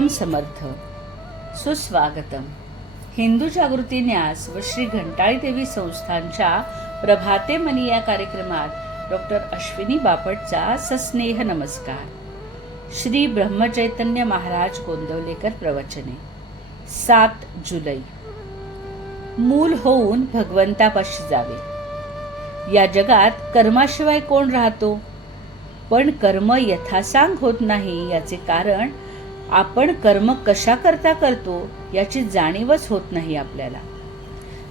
श्रीराम समर्थ. सुस्वागतम. हिंदू जागृती न्यास व श्री घंटाळी देवी संस्थानच्या प्रभाते मनी या कार्यक्रमात डॉक्टर अश्विनी बापटचा सस्नेह नमस्कार. श्री ब्रह्मचैतन्य महाराज गोंदवलेकर प्रवचने. 7 जुलै. मूल होऊन भगवंतापाशी जावे. या जगात कर्माशिवाय कोण राहतो? पण कर्म यथासांग होत नाही याचे कारण आपण कर्म कशा करता करतो याची जाणीवच होत नाही आपल्याला.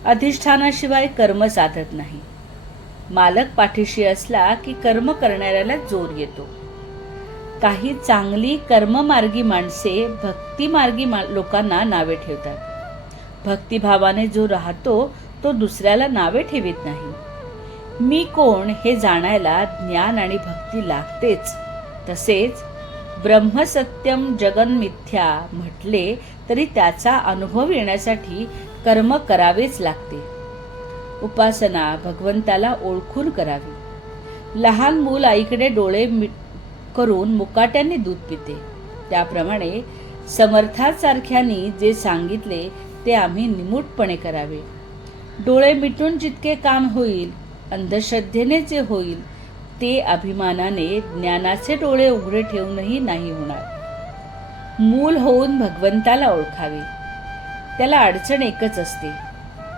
अधिष्ठानाशिवाय कर्म साधत नाही. मालक पाठीशी असला की कर्म करणाऱ्याला जोर येतो. काही चांगली कर्ममार्गी माणसे भक्तिमार्गी लोकांना नावे ठेवतात. भक्तिभावाने जो राहतो तो दुसऱ्याला नावे ठेवीत नाही. मी कोण हे जाणायला ज्ञान आणि भक्ती लागतेच. तसेच ब्रह्मसत्यम जगन मिथ्या म्हटले तरी त्याचा अनुभव येण्यासाठी कर्म करावेच लागते. उपासना भगवंताला ओळखून करावी. लहान मूल आईकडे डोळे करून मुकाट्याने दूध पिते. त्याप्रमाणे समर्थासारख्यांनी जे सांगितले ते आम्ही निमूटपणे करावे. डोळे मिटून जितके काम होईल, अंधश्रद्धेने जे होईल ते अभिमानाने ज्ञानाचे डोळे उघडे ठेवूनही नाही होणार. मूल होऊन भगवंताला ओळखावे. त्याला अडचण एकच असते,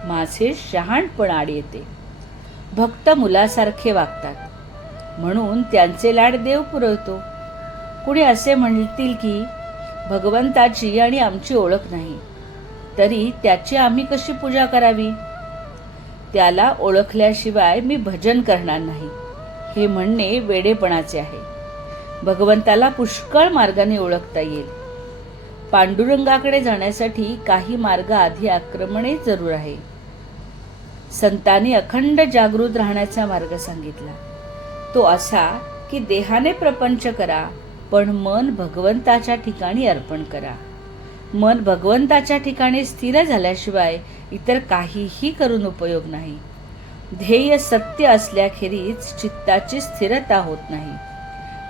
माझे शहाणपण आड येते. भक्त मुलासारखे वागतात म्हणून त्यांचे लाड देव पुरवतो. कुणी असे म्हणतील की भगवंताची आणि आमची ओळख नाही, तरी त्याची आम्ही कशी पूजा करावी? त्याला ओळखल्याशिवाय मी भजन करणार नाही हे म्हणणे वेडेपणाचे आहे. भगवंताला पुष्कळ मार्गाने ओळखता येईल. पांडुरंगाकडे जाण्यासाठी काही मार्ग आधी आक्रमणे जरूर आहे. संतांनी अखंड जागृत राहण्याचा मार्ग सांगितला. तो असा की देहाने प्रपंच करा, पण मन भगवंताच्या ठिकाणी अर्पण करा. मन भगवंताच्या ठिकाणी स्थिर झाल्याशिवाय इतर काहीही करून उपयोग नाही. ध्येय सत्य असल्याखेरीज चित्ताची स्थिरता होत नाही.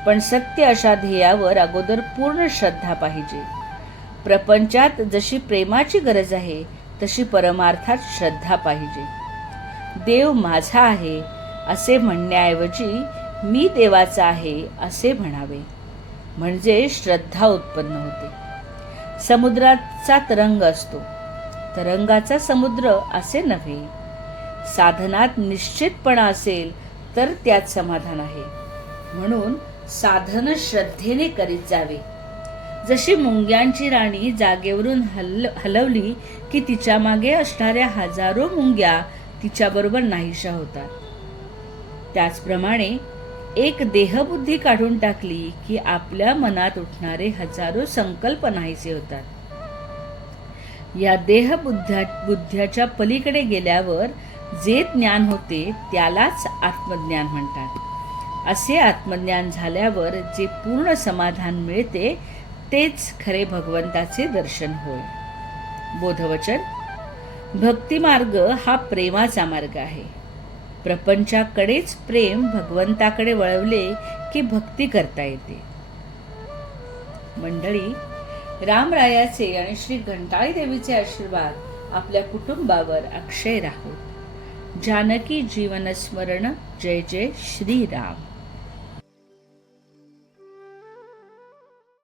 पण सत्य अशा ध्येयावर अगोदर पूर्ण श्रद्धा पाहिजे. प्रपंचात जशी प्रेमाची गरज आहे तशी परमार्थात श्रद्धा पाहिजे. देव माझा आहे असे म्हणण्याऐवजी मी देवाचा आहे असे म्हणावे, म्हणजे श्रद्धा उत्पन्न होते. समुद्राचा तरंग असतो, तरंगाचा समुद्र असे नव्हे. साधनात निश्चितपणा असेल तर त्यात समाधान आहे. म्हणून साधन श्रद्धेने करीत जावे. जशी मुंग्यांची राणी जागेवरून हलवली की तिच्या मागे असणाऱ्या हजारो मुंग्या तिच्याबरोबर नाहीशा होतात, त्याचप्रमाणे एक देहबुद्धी काढून टाकली की आपल्या मनात उठणारे हजारो संकल्प नाहीसे होतात. या देहबुद्ध्याच्या पलीकडे गेल्यावर जे ज्ञान होते त्यालाच आत्मज्ञान म्हणतात. असे आत्मज्ञान झाल्यावर जे पूर्ण समाधान मिळते तेच खरे भगवंताचे दर्शन होय. बोधवचन. भक्तिमार्ग हा प्रेमाचा मार्ग आहे. प्रपंचाकडेच प्रेम भगवंताकडे वळवले की भक्ती करता येते. मंडळी, रामरायाचे आणि श्री घंटाळी देवीचे आशीर्वाद आपल्या कुटुंबावर अक्षय राहो. जानकी जीवन स्मरण. जय जय श्रीराम.